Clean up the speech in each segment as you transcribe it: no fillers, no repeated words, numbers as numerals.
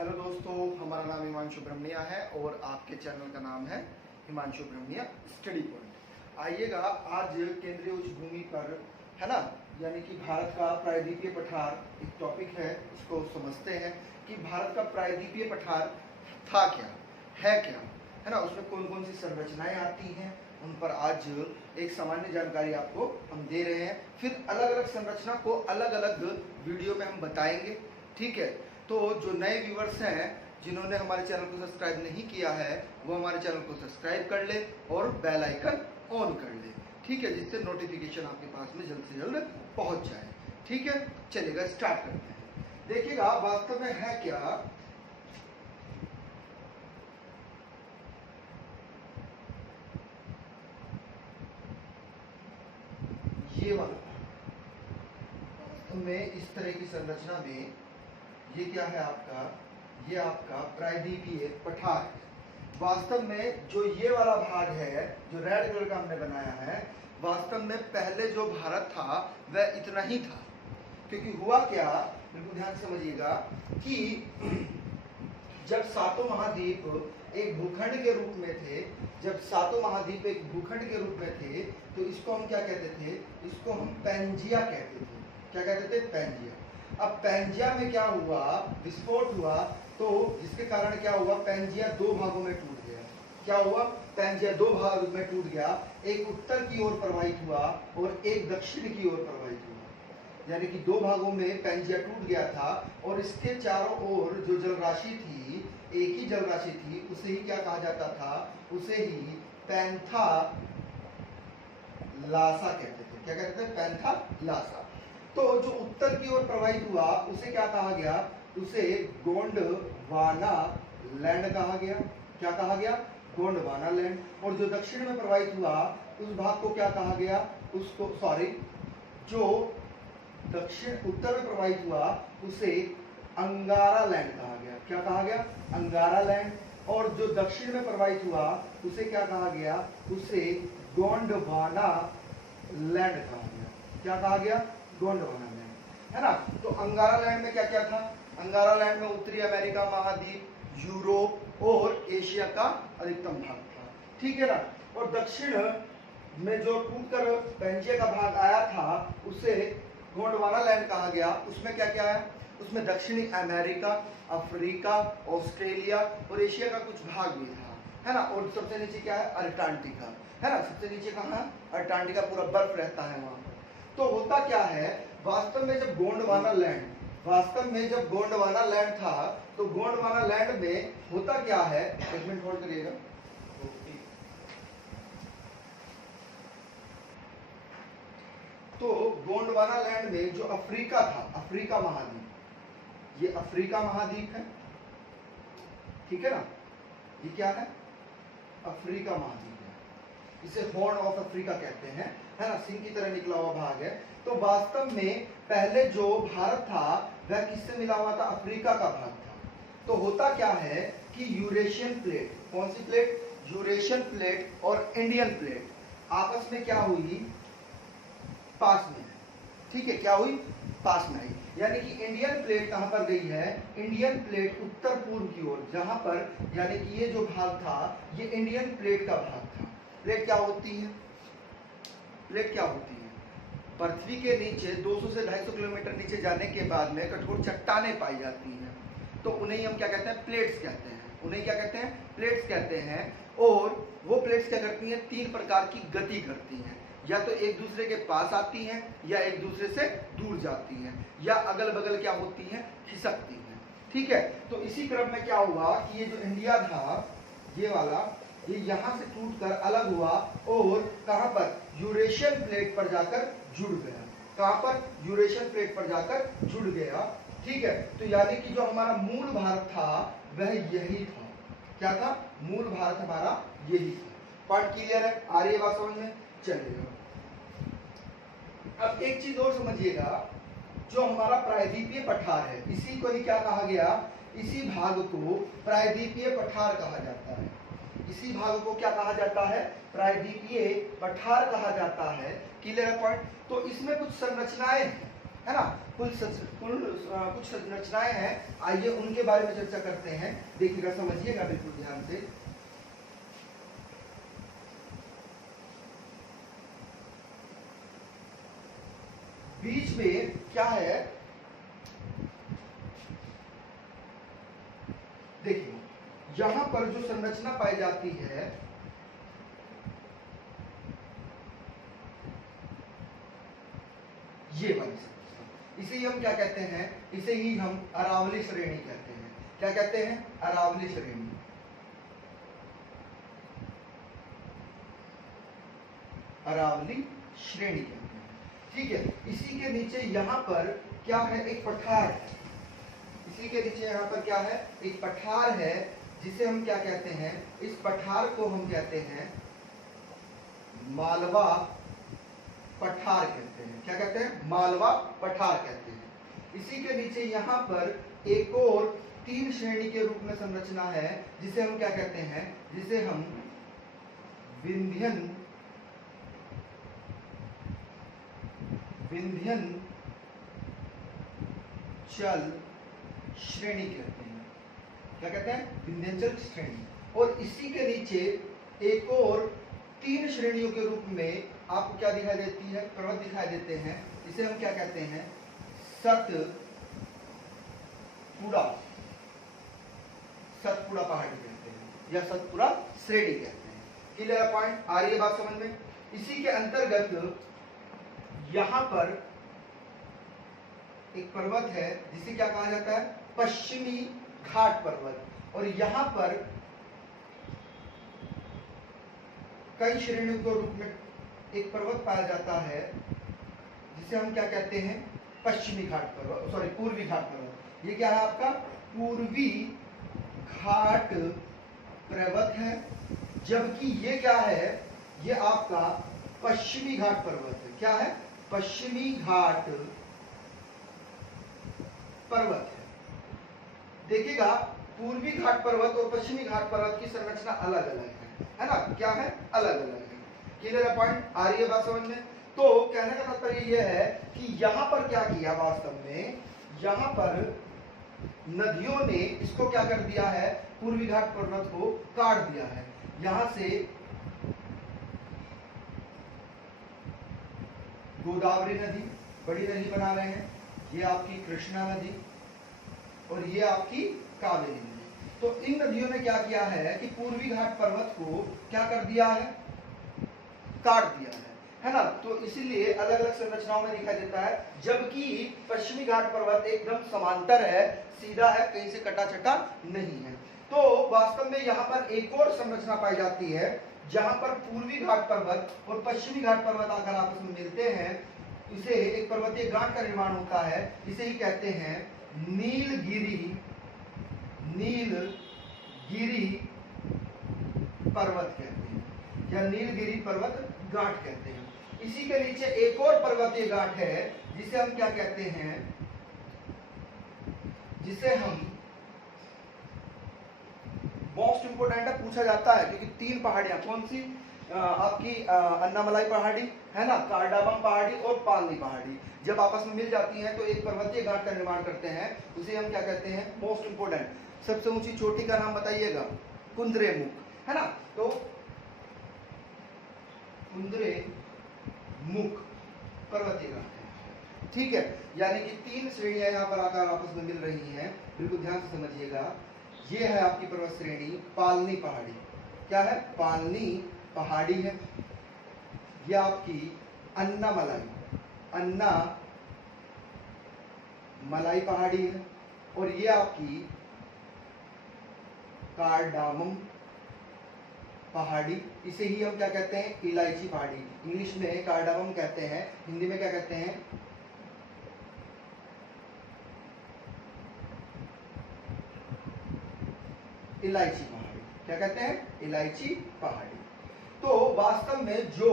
Hello दोस्तों, हमारा नाम हिमांशु ब्रह्मनिया है और आपके चैनल का नाम है हिमांशु ब्रह्मनिया स्टडी पॉइंट। आइएगा, आज केंद्रीय उच्च भूमि पर है ना, यानी कि भारत का प्रायद्वीपीय पठार एक टॉपिक है। इसको समझते हैं कि भारत का प्रायद्वीपीय पठार था क्या, है क्या, है ना, उसमें कौन कौन सी संरचनाएं आती हैं, उन पर आज एक सामान्य जानकारी आपको हम दे रहे हैं। फिर अलग अलग संरचना को अलग अलग वीडियो में हम बताएंगे, ठीक है। तो जो नए व्यूवर्स हैं, जिन्होंने हमारे चैनल को सब्सक्राइब नहीं किया है, वो हमारे चैनल को सब्सक्राइब कर ले और बेल आइकन ऑन कर ले, ठीक है, जिससे नोटिफिकेशन आपके पास में जल्द से जल्द पहुंच जाए, ठीक है। चलिएगा, स्टार्ट करते हैं। देखिएगा, वास्तव में है क्या, ये वाला में इस तरह की संरचना में ये क्या है आपका, ये आपका प्रायद्वीपीय पठार है। वास्तव में जो ये वाला भाग है, जो रेड कलर का हमने बनाया है, वास्तव में पहले जो भारत था वह इतना ही था। क्योंकि हुआ क्या, बिल्कुल ध्यान से समझिएगा कि जब सातों महाद्वीप एक भूखंड के रूप में थे, जब सातों महाद्वीप एक भूखंड के रूप में थे, तो इसको हम क्या कहते थे, इसको हम पैंजिया कहते थे। क्या कहते थे? पैंजिया। अब पैंजिया में क्या हुआ, विस्फोट हुआ, तो जिसके कारण क्या हुआ, पैंजिया दो भागों में टूट गया। क्या हुआ? पैंजिया दो भागों में टूट गया। एक उत्तर की ओर प्रवाहित हुआ और एक दक्षिण की ओर प्रवाहित हुआ, यानी कि दो भागों में पैंजिया टूट गया था। और इसके चारों ओर जो जलराशि थी, एक ही जलराशि थी, उसे ही क्या कहा जाता था, उसे ही पैंथा लासा कहते थे। क्या कहते थे? पैंथा लासा। तो जो उत्तर की ओर प्रवाहित हुआ उसे क्या कहा गया, उसे गोंडवाना लैंड कहा गया। क्या कहा गया? गोंडवाना लैंड। और जो दक्षिण में प्रवाहित हुआ उस भाग को क्या कहा गया, उसको जो दक्षिण उत्तर में प्रवाहित हुआ उसे अंगारा लैंड कहा गया। क्या कहा गया? अंगारा लैंड। और जो दक्षिण में प्रवाहित हुआ उसे क्या कहा गया, उसे गोंडवाना लैंड कहा गया। क्या कहा गया? गोंडवाना लैंड, है ना। तो अंगारा लैंड में क्या क्या था? अंगारा लैंड में उत्तरी अमेरिका महाद्वीप, यूरोप और एशिया का अधिकतम भाग था, ठीक है ना। और दक्षिण में जो टूटकर पैंजिया का भाग आया था उसे गोंडवाना लैंड कहा गया। उसमें क्या क्या है, उसमें दक्षिणी अमेरिका, अफ्रीका, ऑस्ट्रेलिया और एशिया का कुछ भाग भी था, है ना। और सबसे नीचे क्या है? अंटार्कटिका, है ना। सबसे नीचे कहाँ है? अंटार्कटिका, पूरा बर्फ रहता है वहां पर। तो होता क्या है, वास्तव में जब गोंडवाना लैंड था, तो गोंडवाना लैंड में होता क्या है, एक मिनट होल्ड करिएगा। तो गोंडवाना लैंड में जो अफ्रीका था, अफ्रीका महाद्वीप, ये अफ्रीका महाद्वीप है, ठीक है ना। ये क्या है? अफ्रीका महाद्वीप है। इसे हॉर्न ऑफ अफ्रीका कहते हैं, है ना, सिंह की तरह निकला हुआ भाग है। तो वास्तव में पहले जो भारत था वह किससे मिला हुआ था? अफ्रीका का भाग था। तो होता क्या है कि यूरेशियन प्लेट, कौन सी प्लेट? यूरेशियन प्लेट और इंडियन प्लेट आपस में क्या हुई? पास में है, ठीक है। क्या हुई? पास में आई। यानी कि इंडियन प्लेट कहां पर गई है? इंडियन प्लेट उत्तर पूर्व की ओर, जहां पर यानी कि ये जो भाग था ये इंडियन प्लेट का भाग था। प्लेट क्या होती है? प्लेट क्या होती है? पृथ्वी के नीचे 200 से 250 किलोमीटर नीचे जाने के बाद में कठोर चट्टानें पाई जाती हैं, तो उन्हें हम क्या कहते हैं? प्लेट्स कहते हैं। उन्हें क्या कहते हैं? प्लेट्स कहते हैं। और वो प्लेट्स क्या करती हैं? तीन प्रकार की गति करती हैं, या तो एक दूसरे के पास आती हैं, या एक दूसरे से दूर जाती हैं, या अगल बगल क्या होती हैं? खिसकती हैं, ठीक है। तो इसी क्रम में क्या हुआ कि ये जो इंडिया था, ये वाला, ये यहां से टूटकर अलग हुआ और कहां पर? यूरेशियन प्लेट पर जाकर जुड़ गया। कहां पर? यूरेशियन प्लेट पर जाकर जुड़ गया, ठीक है। तो यानी कि जो हमारा मूल भारत था वह यही था। क्या था? मूल भारत हमारा यही था। पॉइंट क्लियर है? आ रही है बात समझ में? चलिएगा, अब एक चीज और समझिएगा, जो हमारा प्रायद्वीपीय पठार है, इसी को ही क्या कहा गया? इसी भाग को प्रायद्वीपीय पठार कहा जाता है। इसी भाग को क्या कहा जाता है? प्रायद्वीपीय पठार कहा जाता है। क्लियर है पॉइंट? तो इसमें कुछ संरचनाएं हैं, है ना। कुछ संरचनाएं हैं, आइए उनके बारे में चर्चा करते हैं। देखिएगा, समझिएगा बिल्कुल ध्यान से। बीच में क्या है, देखिए यहां पर जो संरचना पाई जाती है, ये वाली संरचना, इसे ही हम क्या कहते हैं, इसे ही हम अरावली श्रेणी कहते हैं। क्या कहते हैं? अरावली श्रेणी। अरावली श्रेणी कहते हैं, ठीक है। इसी के नीचे यहां पर क्या है, एक पठार है। इसी के नीचे यहां पर क्या है, एक पठार है, जिसे हम क्या कहते हैं, इस पठार को हम कहते हैं मालवा पठार कहते हैं। क्या कहते हैं? मालवा पठार कहते हैं। इसी के नीचे यहां पर एक और 3 श्रेणी के रूप में संरचना है, जिसे हम क्या कहते हैं, जिसे हम विंध्यन चल श्रेणी कहते हैं। क्या कहते हैं? विंध्यंचल श्रेणी। और इसी के नीचे एक और 3 श्रेणियों के रूप में आपको क्या दिखाई देती है, पर्वत दिखाई देते हैं। इसे हम क्या कहते हैं, सतपुड़ा पहाड़ी कहते हैं, या सतपुड़ा श्रेणी कहते हैं। Clear point? आ रही है बात समझ में? इसी के अंतर्गत यहां पर एक पर्वत है, जिसे क्या कहा जाता है, पश्चिमी घाट पर्वत। और यहां पर कई श्रेणियों के रूप में एक पर्वत पाया जाता है, जिसे हम क्या कहते हैं, पश्चिमी घाट पर्वत, सॉरी पूर्वी घाट पर्वत। ये क्या है आपका? पूर्वी घाट पर्वत है। जबकि ये क्या है, ये आपका पश्चिमी घाट पर्वत है। क्या है? पश्चिमी घाट पर्वत है। देखिएगा, पूर्वी घाट पर्वत और पश्चिमी घाट पर्वत की संरचना अलग अलग है ना। क्या है? अलग अलग है। क्लियर है पॉइंट? आ रही है बात समझ में? तो कहने का तात्पर्य यह है कि यहां पर क्या किया, वास्तव में यहां पर नदियों ने इसको क्या कर दिया है, पूर्वी घाट पर्वत को काट दिया है। यहां से गोदावरी नदी बड़ी नदी बना रहे हैं, ये आपकी कृष्णा नदी और ये आपकी कावेरी नदी। तो इन नदियों ने क्या किया है कि पूर्वी घाट पर्वत को क्या कर दिया है, काट दिया है ना। तो इसीलिए अलग अलग संरचनाओं में दिखाई देता है। जबकि पश्चिमी घाट पर्वत एकदम समांतर है, सीधा है, कहीं से कटा चटा नहीं है। तो वास्तव में यहाँ पर एक और संरचना पाई जाती है, जहां पर पूर्वी घाट पर्वत और पश्चिमी घाट पर्वत आकर आपस में मिलते हैं, इसे एक पर्वतीय गांठ का निर्माण होता है। इसे ही कहते हैं नीलगिरी पर्वत कहते हैं, या नीलगिरी पर्वत गांठ कहते हैं। इसी के नीचे एक और पर्वतीय गांठ है, जिसे हम क्या कहते हैं, जिसे हम मोस्ट इंपोर्टेंट है, पूछा जाता है, क्योंकि 3 पहाड़ियां, कौन सी, आपकी अन्नामलाई पहाड़ी है ना, कार्डाबम पहाड़ी और पालनी पहाड़ी, जब आपस में मिल जाती हैं तो एक पर्वतीय घाट का निर्माण करते हैं। उसे हम क्या कहते हैं, मोस्ट इंपोर्टेंट। सबसे ऊंची चोटी का नाम बताइएगा, कुंद्रेमुख, है ना। तो कुंद्रेमुख पर्वतीय घाट है, ठीक है। यानी कि 3 श्रेणियां यहाँ पर आकर आपस में मिल रही हैं, बिल्कुल ध्यान से समझिएगा। ये है आपकी पर्वत श्रेणी पालनी पहाड़ी। क्या है? पालनी पहाड़ी है। ये आपकी अन्नामलाई पहाड़ी है। और ये आपकी कार्डामम पहाड़ी, इसे ही हम क्या कहते हैं, इलायची पहाड़ी। इंग्लिश में कार्डामम कहते हैं, हिंदी में क्या कहते हैं, इलायची पहाड़ी। क्या कहते हैं? इलायची पहाड़ी। तो वास्तव में जो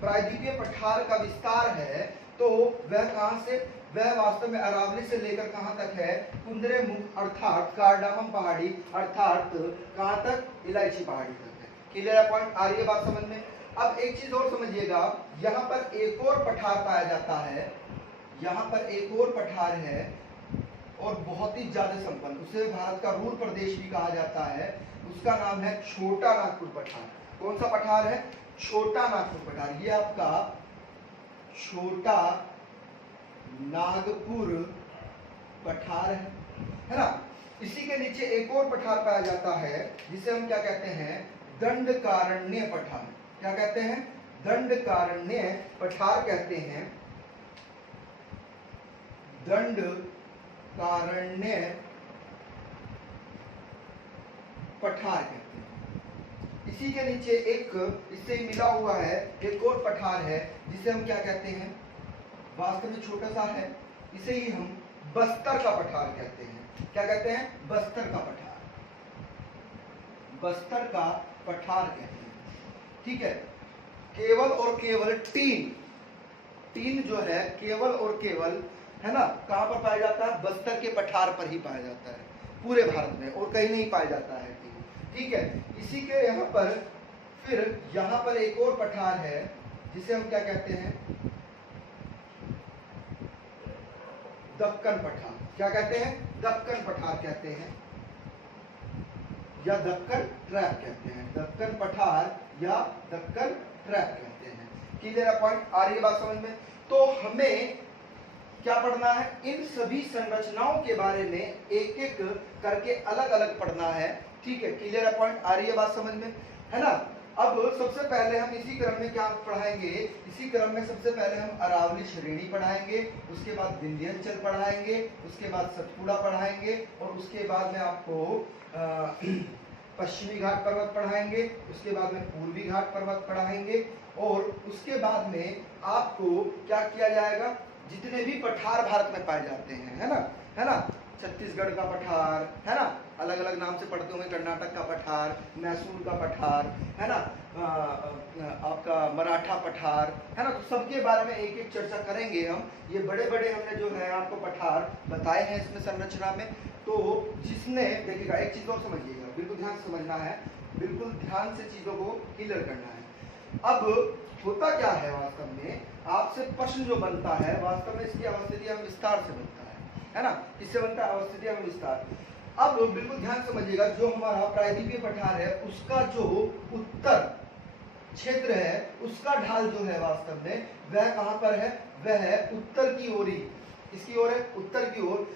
प्रायद्वीपीय पठार का विस्तार है, तो वह कहां से, वह वास्तव में अरावली से लेकर कहां तक है, कुंद्रेमुख अर्थात कार्डामम पहाड़ी, अर्थात कहां तक, इलायची पहाड़ी तक है। Clear point? आ रही है बात समझ में? अब एक चीज और समझिएगा, यहां पर एक और पठार पाया जाता है, यहाँ पर एक और पठार है और बहुत ही ज्यादा संपन्न, उसे भारत का रूर प्रदेश भी कहा जाता है। उसका नाम है छोटा नागपुर पठार। कौन सा पठार है? छोटा नागपुर पठार। ये आपका छोटा नागपुर पठार है ना। इसी के नीचे एक और पठार पाया जाता है जिसे हम क्या कहते हैं? दंडकारण्य पठार। क्या कहते हैं? दंडकारण्य पठार कहते हैं। दंडकारण्य पठार कहते हैं। इसी के नीचे एक इससे मिला हुआ है एक और पठार है जिसे हम क्या कहते हैं? वास्तव में छोटा सा है, इसे ही हम बस्तर का पठार कहते हैं। क्या कहते हैं? बस्तर का पठार। बस्तर का पठार कहते हैं। ठीक है। केवल और केवल टीन जो है केवल और केवल है ना, कहां पर पाया जाता है? बस्तर के पठार पर ही पाया जाता है पूरे भारत में, और कहीं नहीं पाया जाता है टीन। ठीक है। इसी के यहाँ पर फिर यहाँ पर एक और पठार है जिसे हम क्या कहते हैं? दक्कन पठार। क्या कहते हैं? दक्कन पठार कहते हैं या दक्कन ट्रैप कहते हैं। दक्कन पठार या दक्कन ट्रैप कहते हैं। क्लियर है पॉइंट? आ रही है बात समझ में? तो हमें क्या पढ़ना है? इन सभी संरचनाओं के बारे में एक एक करके अलग अलग पढ़ना है। ठीक है। क्लियर है पॉइंट? आ रही है बात समझ में? है ना। अब सबसे पहले हम इसी क्रम में क्या पढ़ाएंगे? इसी क्रम में सबसे पहले हम अरावली श्रेणी पढ़ाएंगे, उसके बाद विंध्याचल पढ़ाएंगे, उसके बाद सतपुड़ा पढ़ाएंगे, और उसके बाद में आपको पश्चिमी घाट पर्वत पढ़ाएंगे, उसके बाद में पूर्वी घाट पर्वत पढ़ाएंगे, और उसके बाद में आपको क्या किया जाएगा? जितने भी पठार भारत में पाए जाते हैं, है ना, छत्तीसगढ़ का पठार, है ना, अलग अलग नाम से पढ़ते होंगे, कर्नाटक का पठार, मैसूर का पठार, है ना, आपका मराठा पठार, है ना। तो सबके बारे में एक एक चर्चा करेंगे हम। ये बड़े बड़े हमने जो है आपको पठार बताए हैं इसमें संरचना में। तो जिसने देखिएगा, एक चीज और समझिएगा, बिल्कुल ध्यान से समझना है, बिल्कुल ध्यान से चीजों को क्लियर करना है। अब होता क्या है वास्तव में, आपसे प्रश्न जो बनता है वास्तव में इसकी अवस्थिति एवं विस्तार से बनता है ना। किससे बनता है? अवस्थिति एवं विस्तार। अब बिल्कुल ध्यान समझिएगा, जो हमारा प्रायद्वीपीय पठार है उसका जो उत्तर क्षेत्र है उसका ढाल जो है वास्तव में वह कहां पर है? वह है उत्तर की ओर ही। इसकी ओर है उत्तर की ओर।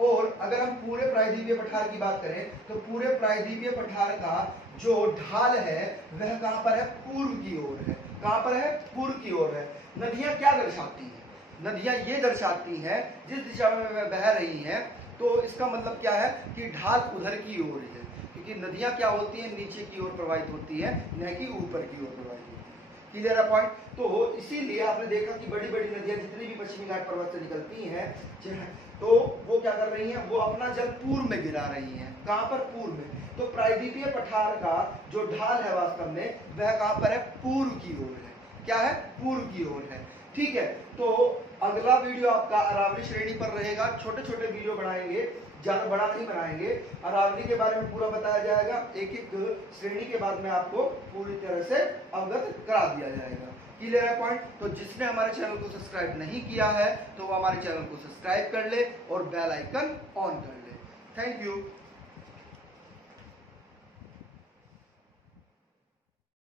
और अगर हम पूरे प्रायद्वीपीय पठार की बात करें तो पूरे प्रायद्वीपीय पठार का जो ढाल है वह कहां पर है? पूर्व की ओर है। कहां पर है? पूर्व की ओर है। नदियां क्या दर्शाती हैं? नदियां ये दर्शाती हैं जिस दिशा में वह बह रही हैं, तो इसका मतलब क्या है कि ढाल उधर की ओर है, क्योंकि नदियां क्या होती हैं? नीचे की ओर प्रवाहित होती है, न कि ऊपर की ओर प्रवाहित होती है। क्लियर है पॉइंट? तो इसीलिए आपने देखा कि बड़ी बड़ी नदियां जितनी भी पश्चिमी घाट पर्वत से निकलती हैं, तो वो क्या कर रही हैं? वो अपना जल पूर्व में गिरा रही हैं। कहां पर? पूर्व में। तो प्रायद्वीपीय पठार का जो ढाल है वास्तव में वह कहां पर है? पूर्व की ओर है। क्या है? पूर्व की ओर है। ठीक है। तो अगला वीडियो आपका अरावली श्रेणी पर रहेगा। छोटे छोटे वीडियो बनाएंगे, ज्यादा बड़ा नहीं बनाएंगे। अरावली के बारे में पूरा बताया जाएगा, एक एक श्रेणी के बाद में आपको पूरी तरह से अवगत करा दिया जाएगा। क्लियर है पॉइंट? तो जिसने हमारे चैनल को सब्सक्राइब नहीं किया है तो वो हमारे चैनल को सब्सक्राइब कर ले और बेल आइकन ऑन कर ले। Thank you.